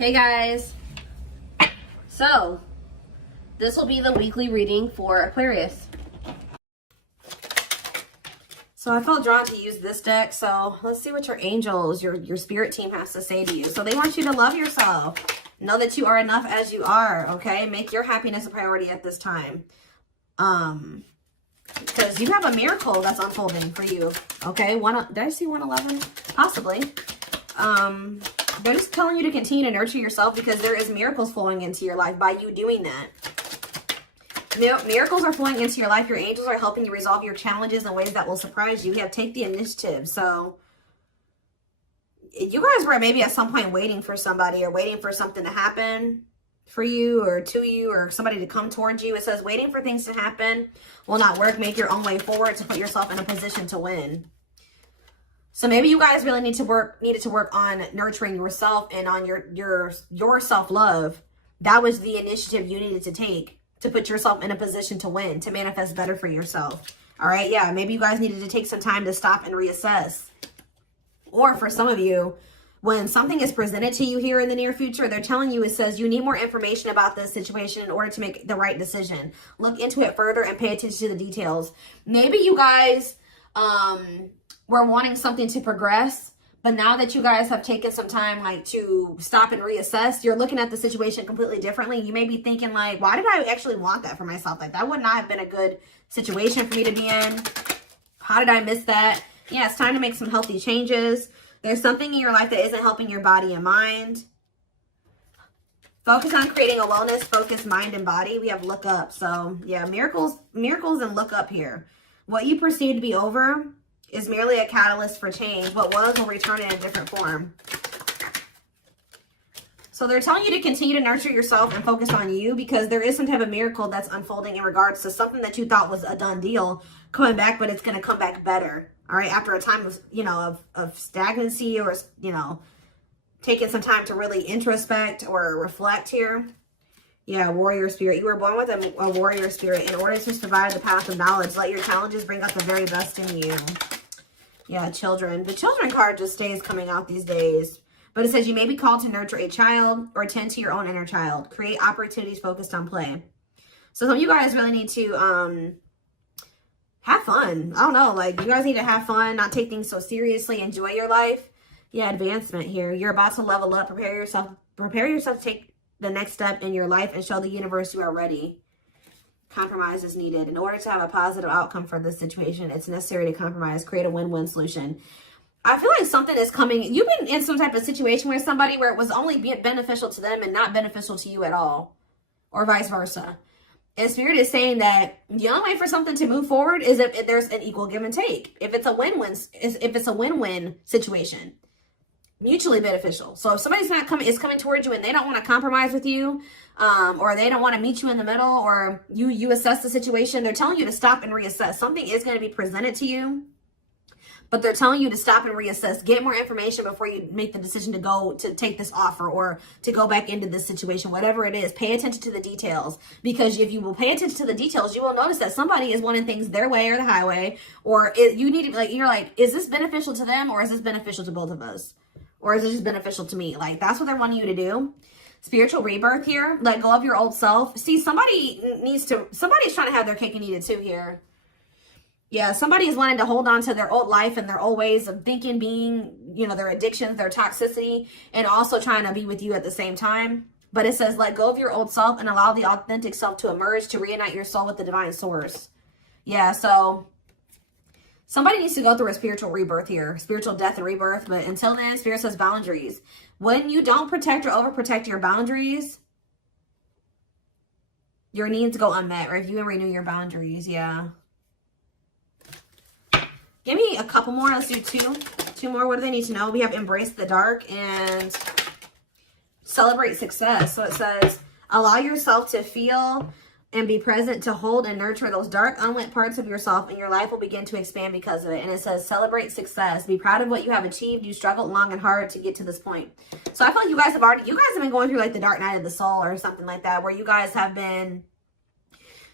Hey guys, so this will be the weekly reading for Aquarius. So I felt drawn to use this deck, so let's see what your angels, your spirit team has to say to you. So they want you to love yourself. Know that you are enough as you are, okay? Make your happiness a priority at this time. Because you have a miracle that's unfolding for you, okay? Did I see 111? Possibly. They're just telling you to continue to nurture yourself because there is miracles flowing into your life by you doing that. Miracles are flowing into your life. Your angels are helping you resolve your challenges in ways that will surprise you. Take the initiative. So you guys were maybe at some point waiting for somebody or waiting for something to happen for you or to you or somebody to come towards you. It says waiting for things to happen will not work. Make your own way forward to put yourself in a position to win. So maybe you guys really needed to work on nurturing yourself and on your self-love. That was the initiative you needed to take to put yourself in a position to win, to manifest better for yourself. All right, yeah, maybe you guys needed to take some time to stop and reassess. Or for some of you, when something is presented to you here in the near future, they're telling you, it says you need more information about this situation in order to make the right decision. Look into it further and pay attention to the details. Maybe you guys were wanting something to progress, but now that you guys have taken some time like to stop and reassess, you're looking at the situation completely differently. You may be thinking like, why did I actually want that for myself? Like that would not have been a good situation for me to be in. How did I miss that? Yeah, it's time to make some healthy changes. There's something in your life that isn't helping your body and mind. Focus on creating a wellness focused mind and body. We have look up. So yeah, miracles and look up here. What you perceive to be over is merely a catalyst for change. What was will return in a different form. So they're telling you to continue to nurture yourself and focus on you because there is some type of miracle that's unfolding in regards to something that you thought was a done deal coming back, but it's going to come back better. All right. After a time of, of stagnancy or, taking some time to really introspect or reflect here. Yeah, warrior spirit. You were born with a warrior spirit. In order to survive the path of knowledge, let your challenges bring out the very best in you. Yeah, children. The children card just stays coming out these days. But it says you may be called to nurture a child or tend to your own inner child. Create opportunities focused on play. So some of you guys really need to have fun. I don't know. Like, you guys need to have fun, not take things so seriously. Enjoy your life. Yeah, advancement here. You're about to level up. Prepare yourself to take the next step in your life and show the universe you are ready. Compromise is needed. In order to have a positive outcome for this situation, it's necessary to compromise, create a win-win solution. I feel like something is coming. You've been in some type of situation with somebody where it was only beneficial to them and not beneficial to you at all, or vice versa. And Spirit is saying that the only way for something to move forward is if there's an equal give and take. If it's a win-win situation. Mutually beneficial. So if somebody's is coming towards you and they don't want to compromise with you, or they don't want to meet you in the middle, or you assess the situation, they're telling you to stop and reassess. Something is going to be presented to you, but they're telling you to stop and reassess. Get more information before you make the decision to take this offer or to go back into this situation, whatever it is. Pay attention to the details, because if you will pay attention to the details, you will notice that somebody is wanting things their way or the highway, or you need to you're like, is this beneficial to them or is this beneficial to both of us? Or is it just beneficial to me? Like, that's what they're wanting you to do. Spiritual rebirth here. Let go of your old self. See, somebody's trying to have their cake and eat it too here. Yeah, somebody is wanting to hold on to their old life and their old ways of thinking, being, their addictions, their toxicity, and also trying to be with you at the same time. But it says, let go of your old self and allow the authentic self to emerge, to reunite your soul with the divine source. Yeah, so somebody needs to go through a spiritual rebirth here, spiritual death and rebirth. But until then, Spirit says boundaries. When you don't protect or overprotect your boundaries, your needs go unmet. Review and renew your boundaries. Yeah. Give me a couple more. Let's do two more. What do they need to know? We have embrace the dark and celebrate success. So it says, allow yourself to feel and be present to hold and nurture those dark, unlit parts of yourself, and your life will begin to expand because of it. And it says, celebrate success. Be proud of what you have achieved. You struggled long and hard to get to this point. So I feel like you guys have been going through like the dark night of the soul or something like that, where you guys have been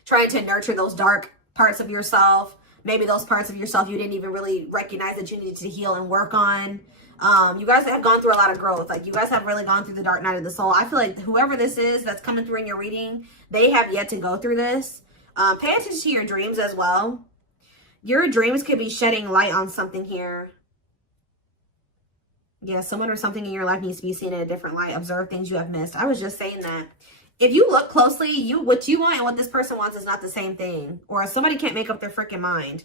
trying to nurture those dark parts of yourself. Maybe those parts of yourself you didn't even really recognize that you needed to heal and work on. You guys have gone through a lot of growth. Like, you guys have really gone through the dark night of the soul. I feel like whoever this is that's coming through in your reading, they have yet to go through this. Pay attention to your dreams as well. Your dreams could be shedding light on something here. Yeah, someone or something in your life needs to be seen in a different light. Observe things you have missed. I was just saying that. If you look closely, what you want and what this person wants is not the same thing. Or somebody can't make up their freaking mind.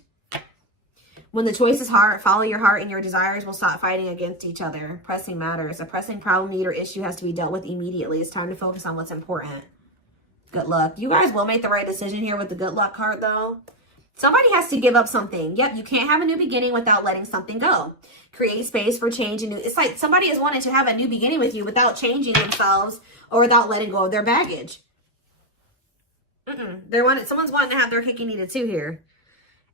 When the choice is hard, follow your heart and your desires will stop fighting against each other. Pressing matters. A pressing problem, need, or issue has to be dealt with immediately. It's time to focus on what's important. Good luck. You guys will make the right decision here with the good luck card, though. Somebody has to give up something. Yep, you can't have a new beginning without letting something go. Create space for change. And new. It's like somebody is wanting to have a new beginning with you without changing themselves or without letting go of their baggage. Someone's wanting to have their cake and eat it too here.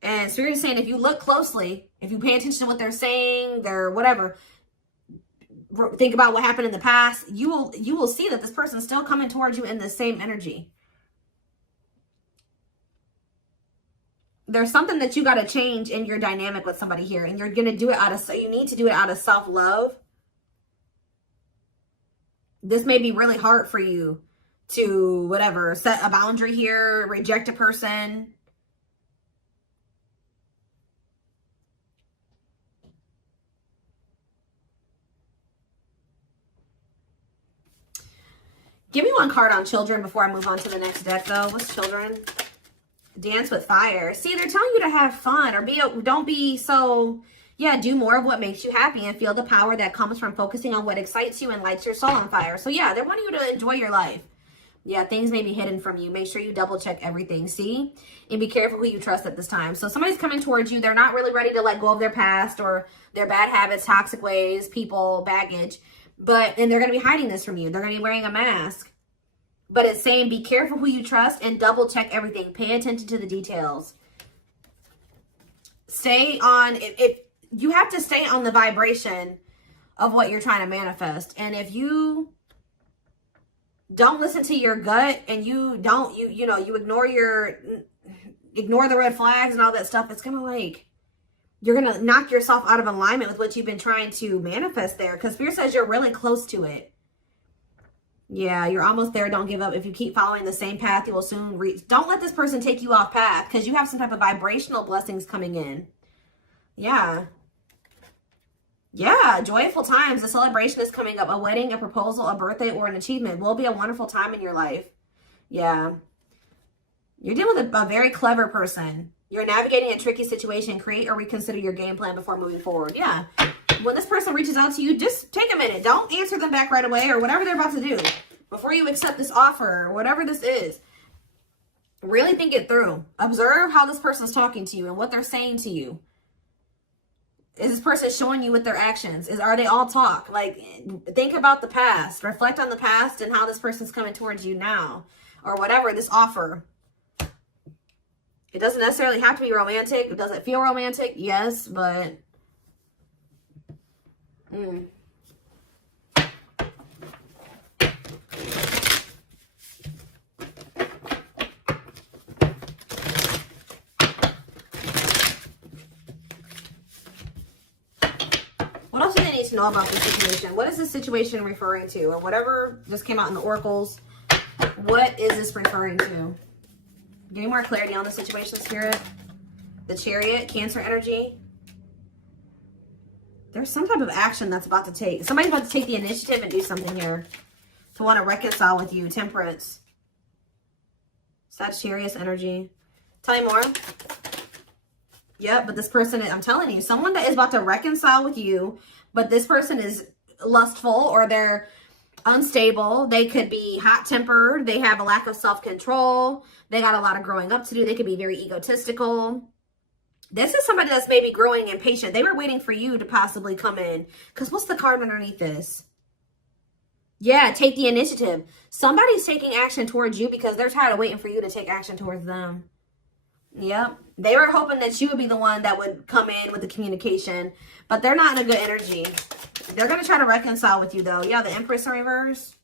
And Spirit is saying, if you look closely, if you pay attention to what they're saying, their whatever, think about what happened in the past, you will see that this person's still coming towards you in the same energy. There's something that you got to change in your dynamic with somebody here, and you're going to do it you need to do it out of self-love. This may be really hard for you to, whatever, set a boundary here, reject a person. Give me one card on children before I move on to the next deck, though. What's children? Dance with fire. See, they're telling you to have fun or don't be so, yeah, do more of what makes you happy and feel the power that comes from focusing on what excites you and lights your soul on fire. So, yeah, they want you to enjoy your life. Yeah, things may be hidden from you. Make sure you double check everything, see? And be careful who you trust at this time. So somebody's coming towards you. They're not really ready to let go of their past or their bad habits, toxic ways, people, baggage. And they're going to be hiding this from you. They're going to be wearing a mask. But it's saying be careful who you trust and double check everything. Pay attention to the details. Stay on, you have to stay on the vibration of what you're trying to manifest. And if you don't listen to your gut and you ignore the red flags and all that stuff, it's going to like, you're going to knock yourself out of alignment with what you've been trying to manifest there. Because Spirit says you're really close to it. Yeah, you're almost there. Don't give up. If you keep following the same path, you will soon reach. Don't let this person take you off path because you have some type of vibrational blessings coming in. Yeah. Yeah, joyful times. A celebration is coming up. A wedding, a proposal, a birthday, or an achievement will be a wonderful time in your life. Yeah. You're dealing with a very clever person. You're navigating a tricky situation. Create or reconsider your game plan before moving forward. Yeah. When this person reaches out to you, just take a minute. Don't answer them back right away or whatever they're about to do. Before you accept this offer or whatever this is, really think it through. Observe how this person's talking to you and what they're saying to you. Is this person showing you with their actions? Are they all talk? Like, think about the past. Reflect on the past and how this person's coming towards you now. Or whatever, this offer. It doesn't necessarily have to be romantic. Does it feel romantic? Yes, but... What else do they need to know about this situation? What is this situation referring to? Or whatever just came out in the oracles. What is this referring to? Give me more clarity on the situation, Spirit. The Chariot, Cancer energy. There's some type of action that's about to take. Somebody's about to take the initiative and do something here. To want to reconcile with you. Temperance. Sagittarius energy. Tell me more. Yep, but this person, I'm telling you, someone that is about to reconcile with you, but this person is lustful or they're unstable. They could be hot-tempered. They have a lack of self-control. They got a lot of growing up to do. They could be very egotistical. This is somebody that's maybe growing impatient. They were waiting for you to possibly come in. Because what's the card underneath this? Yeah, take the initiative. Somebody's taking action towards you because they're tired of waiting for you to take action towards them. Yep. They were hoping that you would be the one that would come in with the communication. But they're not in a good energy. They're going to try to reconcile with you, though. Yeah, the Empress in reverse.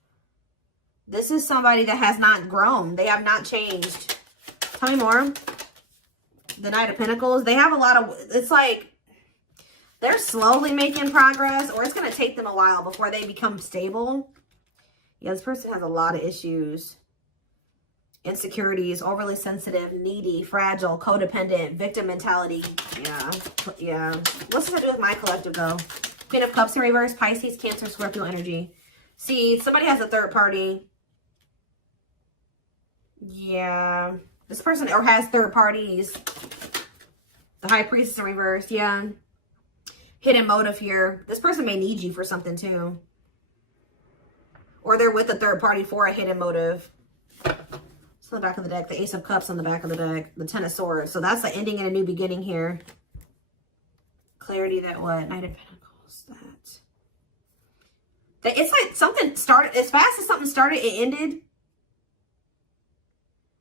This is somebody that has not grown. They have not changed. Tell me more. The Knight of Pentacles. They have a lot of... It's like... They're slowly making progress, or it's going to take them a while before they become stable. Yeah, this person has a lot of issues. Insecurities, overly sensitive, needy, fragile, codependent, victim mentality. Yeah. What's this have to do with my collective, though? Queen of Cups in reverse, Pisces, Cancer, Scorpio energy. See, somebody has a third party. Yeah. This person or has third parties. The High Priestess in reverse. Yeah. Hidden motive here. This person may need you for something too. Or they're with a third party for a hidden motive. It's on the back of the deck. The Ace of Cups on the back of the deck. The Ten of Swords. So that's the ending and a new beginning here. Clarity that what? Knight of Pentacles. That. It's like something started. As fast as something started, it ended.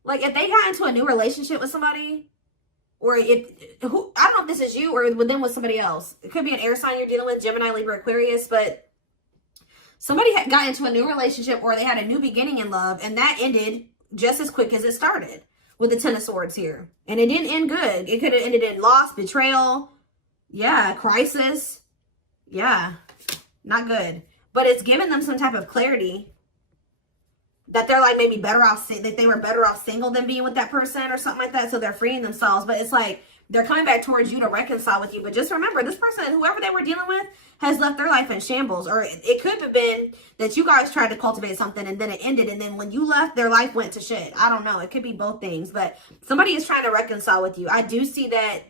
Like if they got into a new relationship with somebody. Or I don't know if this is you or with them with somebody else. It could be an air sign you're dealing with, Gemini, Libra, Aquarius, but somebody got into a new relationship or they had a new beginning in love, and that ended just as quick as it started with the Ten of Swords here. And it didn't end good. It could have ended in loss, betrayal, yeah, crisis. Yeah, not good. But it's given them some type of clarity that they're like maybe better off, that they were better off single than being with that person or something like that. So they're freeing themselves. But it's like they're coming back towards you to reconcile with you. But just remember, this person, whoever they were dealing with, has left their life in shambles. Or it could have been that you guys tried to cultivate something and then it ended. And then when you left, their life went to shit. I don't know. It could be both things. But somebody is trying to reconcile with you. I do see that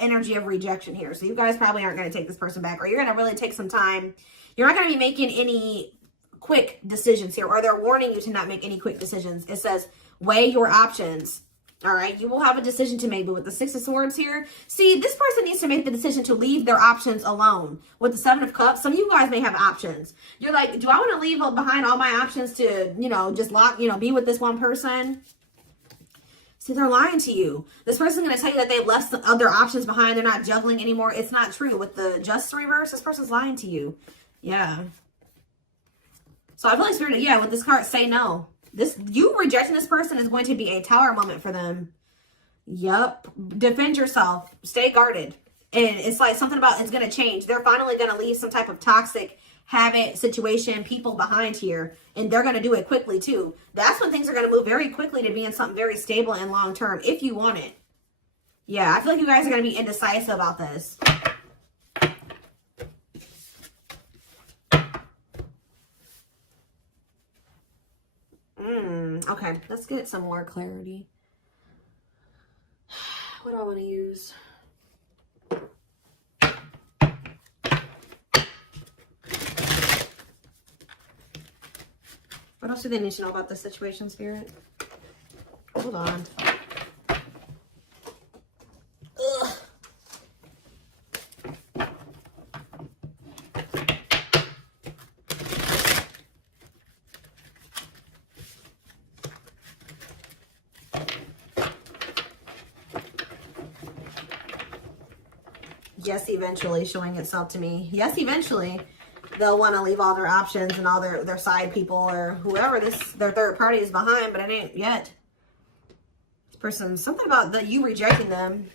energy of rejection here. So you guys probably aren't going to take this person back. Or you're going to really take some time. You're not going to be making any quick decisions here, or they're warning you to not make any quick decisions. It says weigh your options. All right, you will have a decision to make. But with the Six of Swords here, see, this person needs to make the decision to leave their options alone. With the Seven of Cups, some of you guys may have options. You're like, do I want to leave behind all my options to, you know, just be with this one person? See, they're lying to you. This person's going to tell you that they've left some other options behind. They're not juggling anymore. It's not true. With the Justice reverse, this person's lying to you. Yeah. So I feel like Spirit, yeah, with this card, say no. You rejecting this person is going to be a tower moment for them. Yup. Defend yourself. Stay guarded. And it's like something about it's going to change. They're finally going to leave some type of toxic habit, situation, people behind here. And they're going to do it quickly too. That's when things are going to move very quickly to be in something very stable and long term if you want it. Yeah, I feel like you guys are going to be indecisive about this. Okay, let's get some more clarity. What do I want to use? What else do they need to know about the situation, Spirit? Hold on. Ugh. Yes, eventually, showing itself to me. Yes, eventually, they'll want to leave all their options and all their side people or whoever their third party is behind, but it ain't yet. This person, something about you rejecting them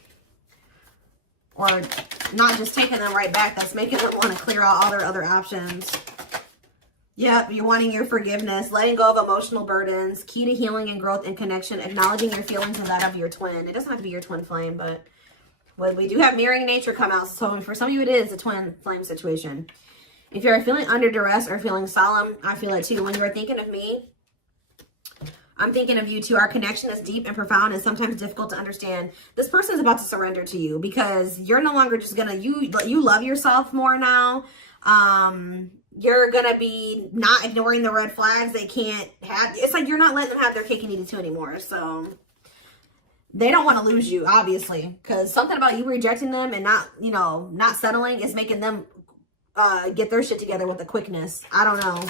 or not just taking them right back, that's making them want to clear out all their other options. Yep, you're wanting your forgiveness, letting go of emotional burdens, key to healing and growth and connection, acknowledging your feelings and that of your twin. It doesn't have to be your twin flame, but well, we do have mirroring nature come out. So for some of you, it is a twin flame situation. If you're feeling under duress or feeling solemn, I feel it too. When you're thinking of me, I'm thinking of you too. Our connection is deep and profound and sometimes difficult to understand. This person is about to surrender to you because you're no longer just gonna, you love yourself more now. You're gonna be not ignoring the red flags. They can't have, it's like you're not letting them have their cake and eat it too anymore. So they don't want to lose you, obviously, because something about you rejecting them and not settling is making them get their shit together with a quickness. I don't know.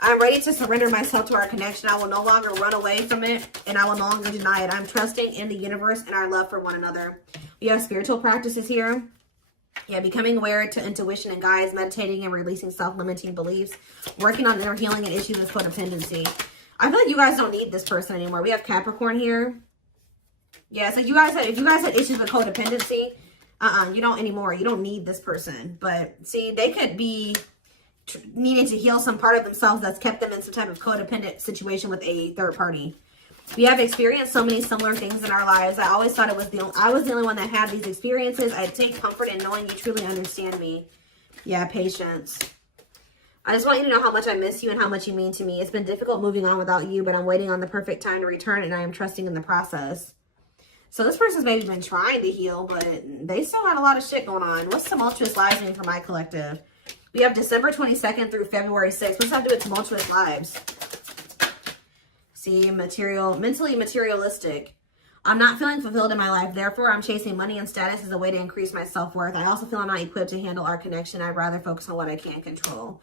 I'm ready to surrender myself to our connection. I will no longer run away from it, and I will no longer deny it. I'm trusting in the universe and our love for one another. We have spiritual practices here. Yeah, becoming aware to intuition and guides, meditating and releasing self-limiting beliefs, working on inner healing and issues with codependency. I feel like you guys don't need this person anymore. We have Capricorn here. Yeah, so if you guys had issues with codependency, You don't anymore. You don't need this person. But see, they could be needing to heal some part of themselves that's kept them in some type of codependent situation with a third party. We have experienced so many similar things in our lives. I always thought I was the only one that had these experiences. I take comfort in knowing you truly understand me. Yeah, patience. I just want you to know how much I miss you and how much you mean to me. It's been difficult moving on without you, but I'm waiting on the perfect time to return, and I am trusting in the process. So this person's maybe been trying to heal, but they still had a lot of shit going on. What's tumultuous lives mean for my collective? We have December 22nd through February 6th. What's that have to do with tumultuous lives? See, mentally materialistic. I'm not feeling fulfilled in my life. Therefore, I'm chasing money and status as a way to increase my self-worth. I also feel I'm not equipped to handle our connection. I'd rather focus on what I can control.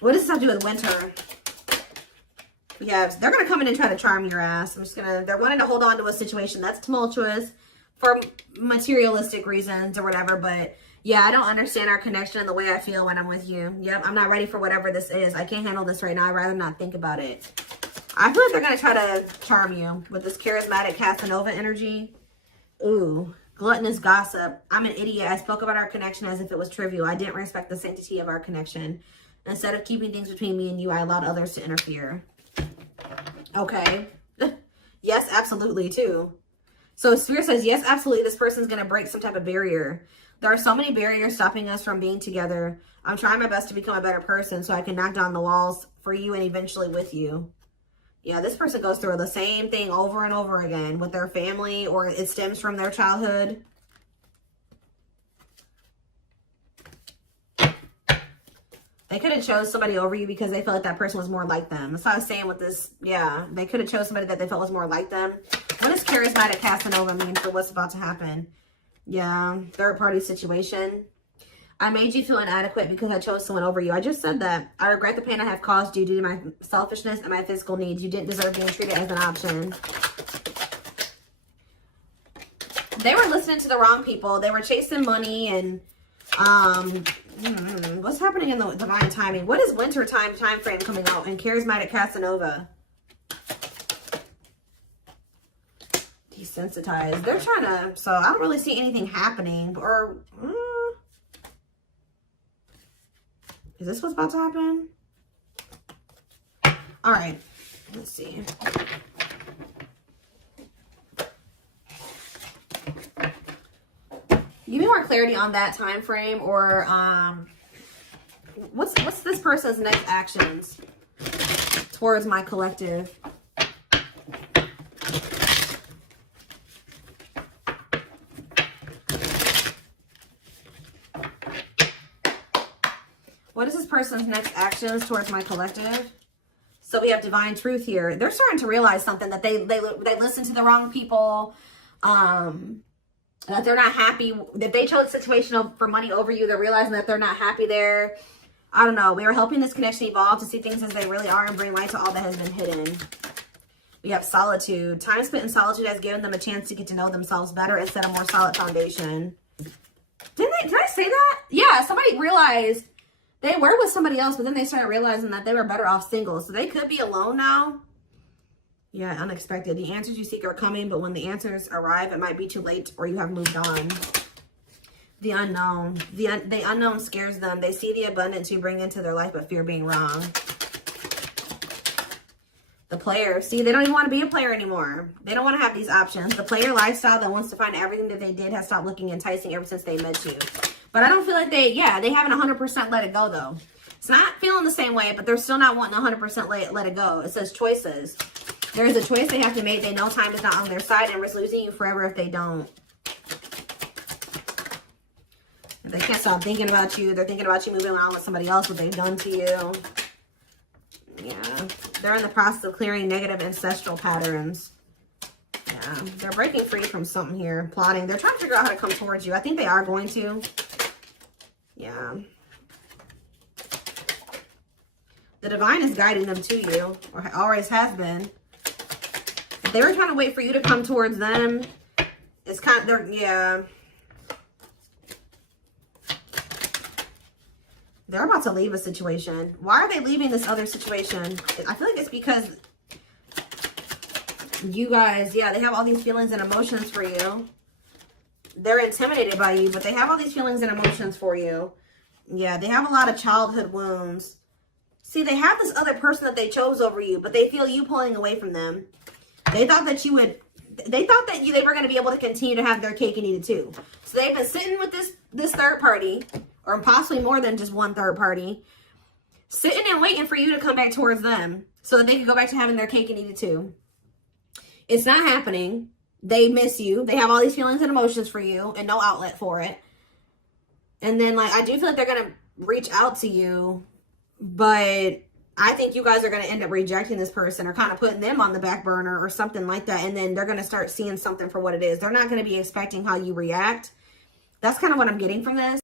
What does this have to do with winter? Yeah, they're going to come in and try to charm your ass. They're wanting to hold on to a situation that's tumultuous for materialistic reasons or whatever. But yeah, I don't understand our connection and the way I feel when I'm with you. Yep, I'm not ready for whatever this is. I can't handle this right now. I'd rather not think about it. I feel like they're going to try to charm you with this charismatic Casanova energy. Ooh, gluttonous gossip. I'm an idiot. I spoke about our connection as if it was trivial. I didn't respect the sanctity of our connection. Instead of keeping things between me and you, I allowed others to interfere. Okay. Yes, absolutely, too. So Spirit says, yes, absolutely, this person's going to break some type of barrier. There are so many barriers stopping us from being together. I'm trying my best to become a better person so I can knock down the walls for you and eventually with you. Yeah, this person goes through the same thing over and over again with their family, or it stems from their childhood. They could have chose somebody over you because they felt like that person was more like them. That's what I was saying with this. Yeah, they could have chose somebody that they felt was more like them. What does charismatic Casanova mean for what's about to happen? Yeah, third party situation. I made you feel inadequate because I chose someone over you. I just said that. I regret the pain I have caused you due to my selfishness and my physical needs. You didn't deserve being treated as an option. They were listening to the wrong people. They were chasing money and what's happening in the divine timing? What is winter time frame coming out in charismatic Casanova? Desensitized. They're trying to, so I don't really see anything happening. Or is this what's about to happen? All right, let's see. Give me more clarity on that time frame, or what's this person's next actions towards my collective? What is this person's next actions towards my collective? So we have divine truth here. They're starting to realize something, that they listen to the wrong people. That they're not happy. That they chose a situation for money over you. They're realizing that they're not happy there. I don't know. We are helping this connection evolve to see things as they really are and bring light to all that has been hidden. We have solitude. Time spent in solitude has given them a chance to get to know themselves better and set a more solid foundation. Did I say that? Yeah, somebody realized they were with somebody else, but then they started realizing that they were better off single. So they could be alone now. Yeah, unexpected. The answers you seek are coming, but when the answers arrive, it might be too late or you have moved on. The unknown. The unknown scares them. They see the abundance you bring into their life, but fear being wrong. The player. See, they don't even want to be a player anymore. They don't want to have these options. The player lifestyle that wants to find everything that they did has stopped looking enticing ever since they met you. But I don't feel like they haven't 100% let it go, though. It's not feeling the same way, but they're still not wanting 100% let it go. It says choices. There is a choice they have to make. They know time is not on their side and risk losing you forever if they don't. They can't stop thinking about you. They're thinking about you moving around with somebody else, what they've done to you. Yeah. They're in the process of clearing negative ancestral patterns. Yeah. They're breaking free from something here. Plotting. They're trying to figure out how to come towards you. I think they are going to. Yeah. The divine is guiding them to you, or always has been. If they were trying to wait for you to come towards them, it's kind of, yeah. They're about to leave a situation. Why are they leaving this other situation? I feel like it's because you guys, yeah, they have all these feelings and emotions for you. They're intimidated by you, but they have all these feelings and emotions for you. Yeah, they have a lot of childhood wounds. See, they have this other person that they chose over you, but they feel you pulling away from them. They thought that you would, they thought that they were going to be able to continue to have their cake and eat it too. So they've been sitting with this third party, or possibly more than just one third party, sitting and waiting for you to come back towards them so that they can go back to having their cake and eat it too. It's not happening. They miss you. They have all these feelings and emotions for you and no outlet for it. And then, like, I do feel like they're going to reach out to you, but I think you guys are going to end up rejecting this person or kind of putting them on the back burner or something like that. And then they're going to start seeing something for what it is. They're not going to be expecting how you react. That's kind of what I'm getting from this.